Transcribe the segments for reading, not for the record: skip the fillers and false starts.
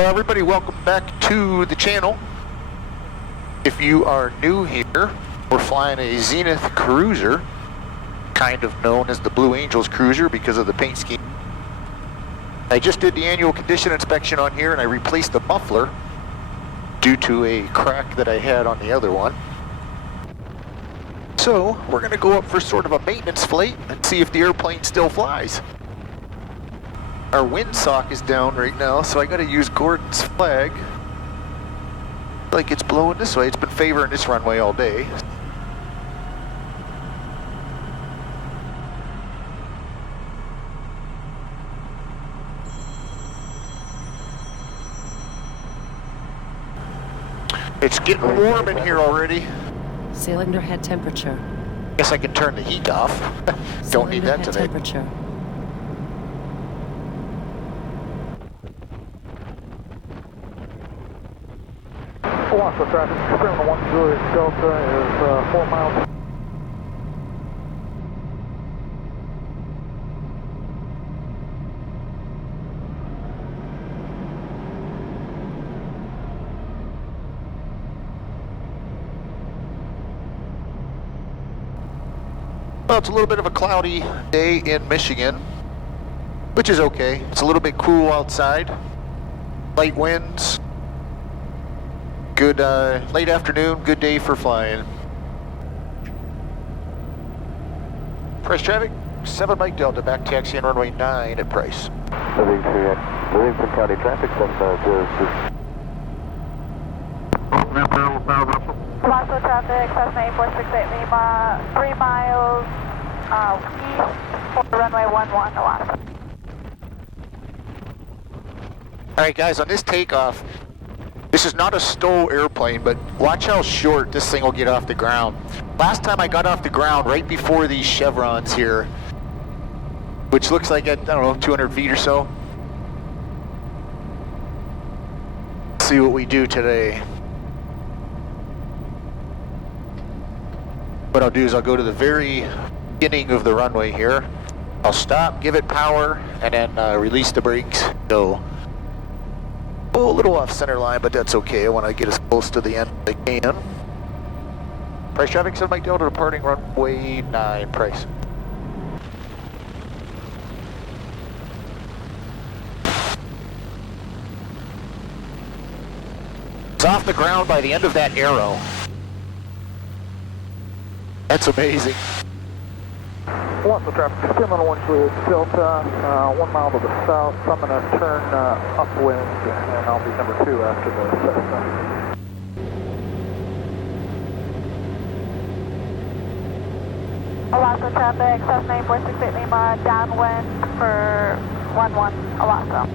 Well, everybody, welcome back to the channel. If you are new here, we're flying a Zenith Cruzer, kind of known as the Blue Angels Cruzer because of the paint scheme. I just did the annual condition inspection on here and I replaced the muffler due to a crack that I had on the other one. So we're going to go up for sort of a maintenance flight and see if the airplane still flies. Our windsock is down right now, so I got to use Gordon's flag. Like it's blowing this way. It's been favoring this runway all day. It's getting warm in here already. Cylinder head temperature. Guess I can turn the heat off. Don't need that today. Temperature. Lots of traffic. 710 Juliet Delta is 4 miles. Well, it's a little bit of a cloudy day in Michigan, which is okay. It's a little bit cool outside. Light winds. Good late afternoon, good day for flying. Price traffic, 7 Mike Delta, back taxi on runway 9 at Price. Livingston County traffic, 706. Lots of traffic, 78468 Lima, 3 miles east for runway 11, Alaska. Alright guys, on this takeoff, this is not a STOL airplane, but watch how short this thing will get off the ground. Last time I got off the ground, right before these chevrons here, which looks like at, I don't know, 200 feet or so. Let's see what we do today. What I'll do is I'll go to the very beginning of the runway here. I'll stop, give it power, and then release the brakes. So, a little off center line, but that's okay. I want to get as close to the end as I can. Price traffic, 7 Mike Delta, departing runway 9, Price. It's off the ground by the end of that arrow. That's amazing. Lots of traffic. 710 Juliet Delta, 1 mile to the south. I'm going to turn upwind, and I'll be number 2 after the Cessna. Alaska traffic, 78468 Lima, downwind for 11, Alaska.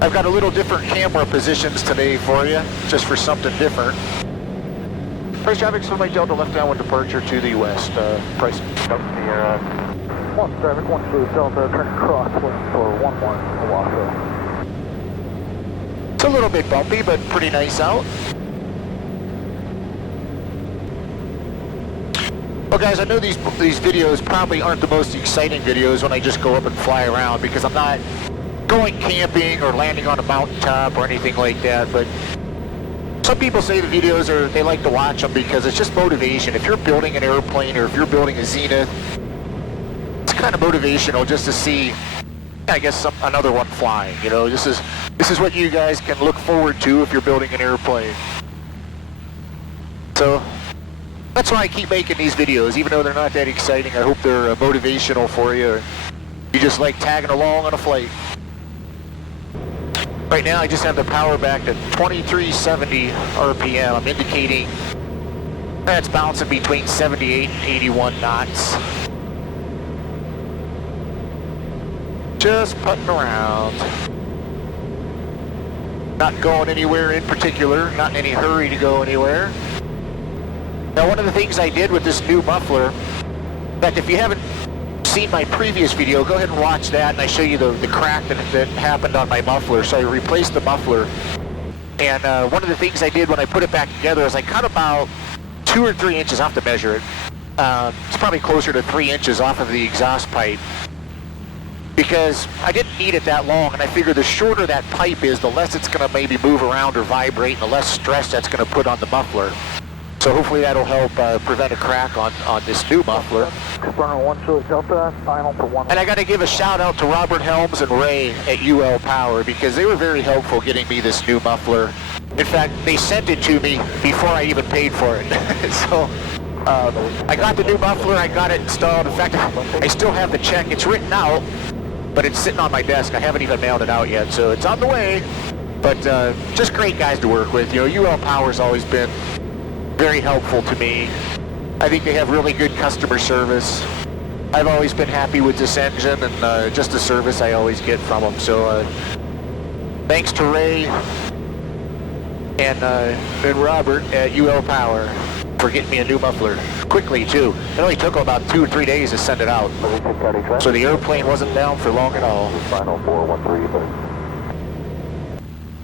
I've got a little different camera positions today for you, just for something different. Price traffic, 7 Mike Delta, left downwind departure to the west, Price. Lots of traffic, 1 Juliet Delta, turning crosswind for 11, Alaska. It's a little bit bumpy, but pretty nice out. Well guys, I know these videos probably aren't the most exciting videos when I just go up and fly around, because I'm not going camping or landing on a mountaintop or anything like that, but some people say the videos they like to watch them because it's just motivation. If you're building an airplane or if you're building a Zenith, it's kind of motivational just to see, I guess, another one flying. You know, this is what you guys can look forward to if you're building an airplane. So that's why I keep making these videos, even though they're not that exciting. I hope they're motivational for you. You just like tagging along on a flight. Right now I just have the power back to 2370 RPM. I'm indicating that's bouncing between 78 and 81 knots. Just putting around. Not going anywhere in particular, not in any hurry to go anywhere. Now one of the things I did with this new muffler, in fact if you haven't seen my previous video, go ahead and watch that, and I show you the crack that happened on my muffler. So I replaced the muffler, and one of the things I did when I put it back together is I cut about 2 or 3 inches, I have to measure it. It's probably closer to 3 inches off of the exhaust pipe. because I didn't need it that long, and I figure the shorter that pipe is, the less it's going to maybe move around or vibrate, and the less stress that's going to put on the muffler. So hopefully that'll help prevent a crack on this new muffler. Burner 1 Charlie Delta, final for 1. And I got to give a shout out to Robert Helms and Ray at UL Power, because they were very helpful getting me this new muffler. In fact, they sent it to me before I even paid for it. So I got the new muffler, I got it installed. In fact, I still have the check. It's written out, but it's sitting on my desk. I haven't even mailed it out yet, so it's on the way. But just great guys to work with. You know, UL Power's always been very helpful to me. I think they have really good customer service. I've always been happy with this engine and just the service I always get from them. So thanks to Ray and Robert at UL Power for getting me a new muffler quickly too. It only took about 2 or 3 days to send it out, so the airplane wasn't down for long at all. Final 413.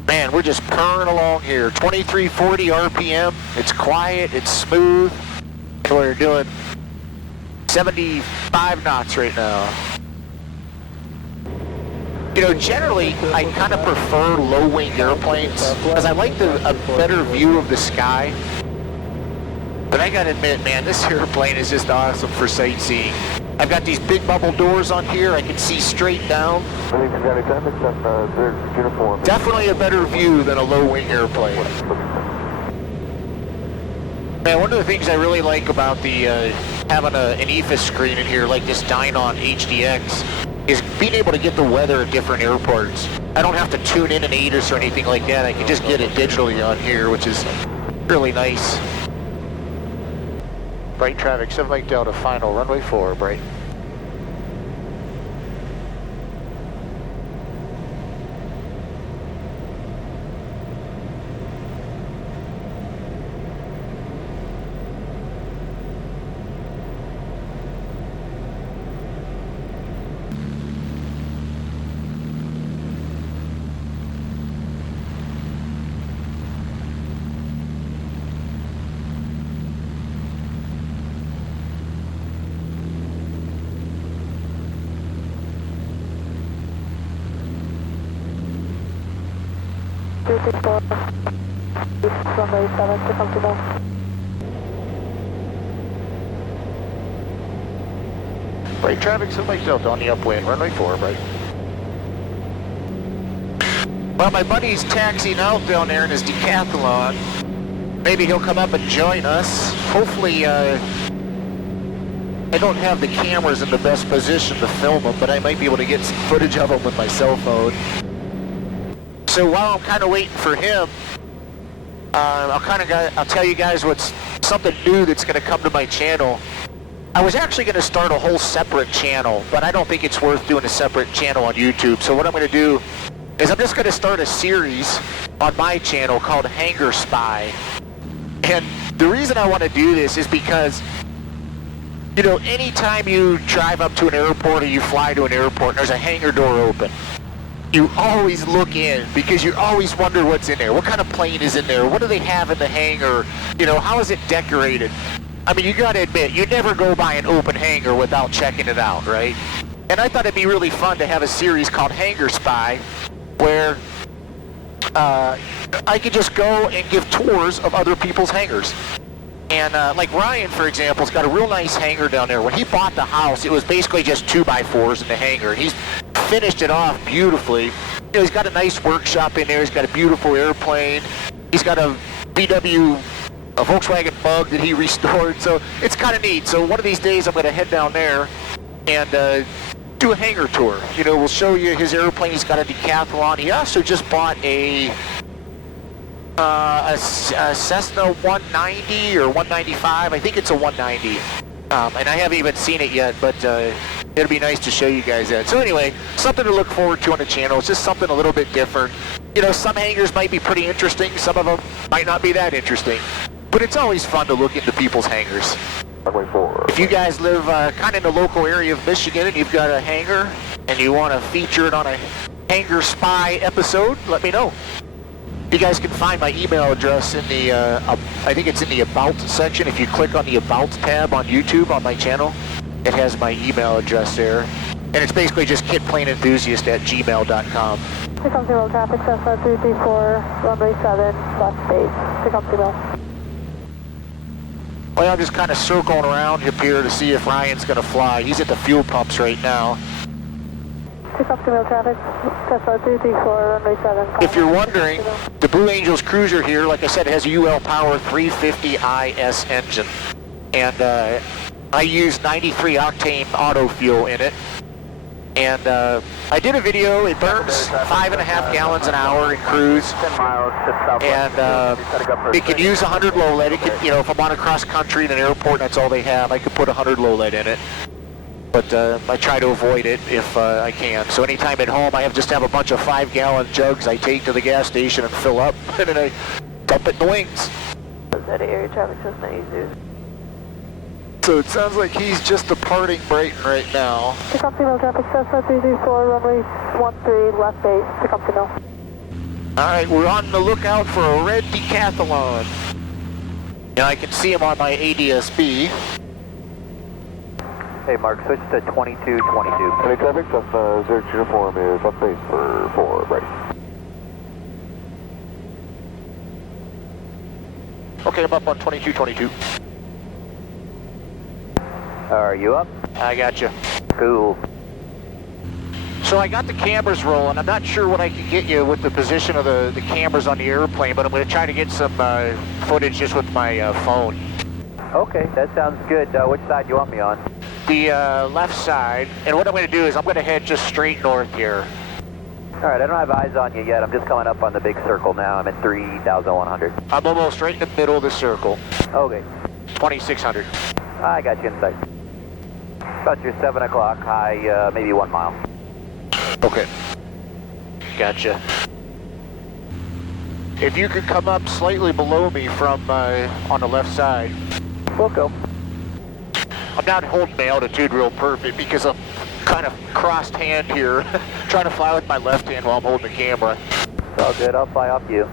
Man, we're just purring along here. 2340 RPM. It's quiet, it's smooth. We're doing 75 knots right now. You know, generally, I kind of prefer low-wing airplanes because I like a better view of the sky. But I gotta admit, man, this airplane is just awesome for sightseeing. I've got these big bubble doors on here. I can see straight down. Definitely a better view than a low-wing airplane. Man, one of the things I really like about the having an EFIS screen in here, like this Dynon HDX, is being able to get the weather at different airports. I don't have to tune in an ATIS or anything like that. I can just get it digitally on here, which is really nice. Bright traffic, 7 Mike Delta, final, runway 4, Bright. Runway 7 to come to them. Bright traffic, 7 Mike Delta on the upwind, runway 4, Bright. Well, my buddy's taxiing out down there in his Decathlon. Maybe he'll come up and join us. Hopefully, I don't have the cameras in the best position to film him, but I might be able to get some footage of him with my cell phone. So while I'm kind of waiting for him, I'll tell you guys what's something new that's going to come to my channel. I was actually going to start a whole separate channel, but I don't think it's worth doing a separate channel on YouTube. So what I'm going to do is I'm just going to start a series on my channel called Hangar Spy. And the reason I want to do this is because, you know, anytime you drive up to an airport or you fly to an airport and there's a hangar door open, you always look in because you always wonder what's in there. What kind of plane is in there? What do they have in the hangar? You know, how is it decorated? I mean, you got to admit, you never go by an open hangar without checking it out, right? And I thought it'd be really fun to have a series called Hangar Spy where I could just go and give tours of other people's hangars. And like Ryan, for example, has got a real nice hangar down there. When he bought the house, it was basically just 2x4s in the hangar. He's finished it off beautifully. You know, he's got a nice workshop in there. He's got a beautiful airplane. He's got a Volkswagen Bug that he restored. So it's kind of neat. So one of these days I'm going to head down there and do a hangar tour. You know, we'll show you his airplane. He's got a Decathlon. He also just bought a Cessna 190 or 195. I think it's a 190. And I haven't even seen it yet, but it'll be nice to show you guys that. So anyway, something to look forward to on the channel. It's just something a little bit different. You know, some hangars might be pretty interesting. Some of them might not be that interesting. But it's always fun to look into people's hangars. If you guys live kind of in the local area of Michigan and you've got a hangar and you want to feature it on a Hangar Spy episode, let me know. You guys can find my email address in the, I think it's in the About section. If you click on the About tab on YouTube on my channel, it has my email address there. And it's basically just kitplaneenthusiast@gmail.com. Takeoff 0 traffic, Cessna 334, runway 7, left base. Takeoff 0. Well, I'm just kind of circling around up here to see if Ryan's going to fly. He's at the fuel pumps right now. Takeoff 0 traffic, Cessna 334, runway 7. If you're wondering, the Blue Angels Cruzer here, like I said, has a UL Power 350 IS engine. And I use 93 octane auto fuel in it. And I did a video. It burns 5.5 gallons an hour in cruise. 10 miles, just southwest. And it can use 100 low lead. It could, you know, if I'm on a cross country in an airport and that's all they have, I could put 100 low lead in it. But I try to avoid it if I can. So anytime at home, I just have a bunch of 5-gallon jugs I take to the gas station and fill up, and then I dump it in the wings. That area traffic, Cessna 80. So it sounds like he's just departing Brighton right now. Takeoff 0 traffic, Cessna 334, runway 13, left base. Takeoff 0. All right, we're on the lookout for a red Decathlon. And I can see him on my ADS-B. Hey, Mark, switch to 2222. Any traffic, Cessna 0 uniform is left base for 4, right. Okay, I'm up on 2222. Are you up? I got you. Cool. So I got the cameras rolling. I'm not sure what I can get you with the position of the cameras on the airplane, but I'm going to try to get some footage just with my phone. Okay, that sounds good. Which side do you want me on? The left side. And what I'm going to do is I'm going to head just straight north here. All right, I don't have eyes on you yet. I'm just coming up on the big circle now. I'm at 3,100. I'm almost right in the middle of the circle. Okay, 2,600. I got you in sight. About your 7 o'clock, high, maybe 1 mile. Okay. Gotcha. If you could come up slightly below me from on the left side. We'll go. I'm not holding my altitude real perfect because I'm kind of crossed hand here, trying to fly with my left hand while I'm holding the camera. It's all good. I'll fly off you.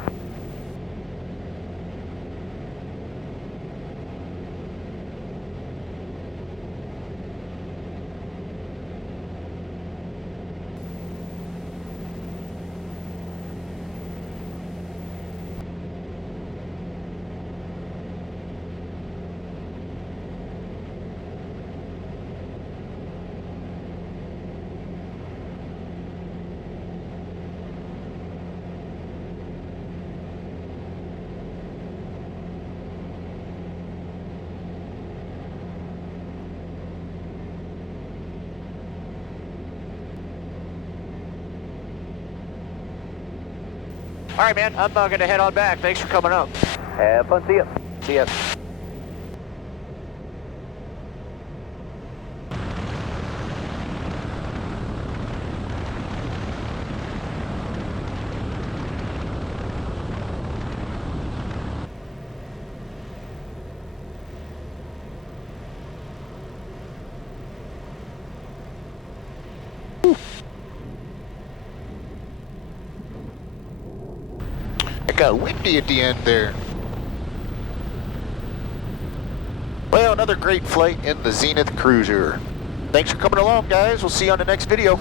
All right, man. I'm going to head on back. Thanks for coming up. Have fun. See ya. See ya. Got windy at the end there. Well, another great flight in the Zenith Cruzer. Thanks for coming along, guys. We'll see you on the next video.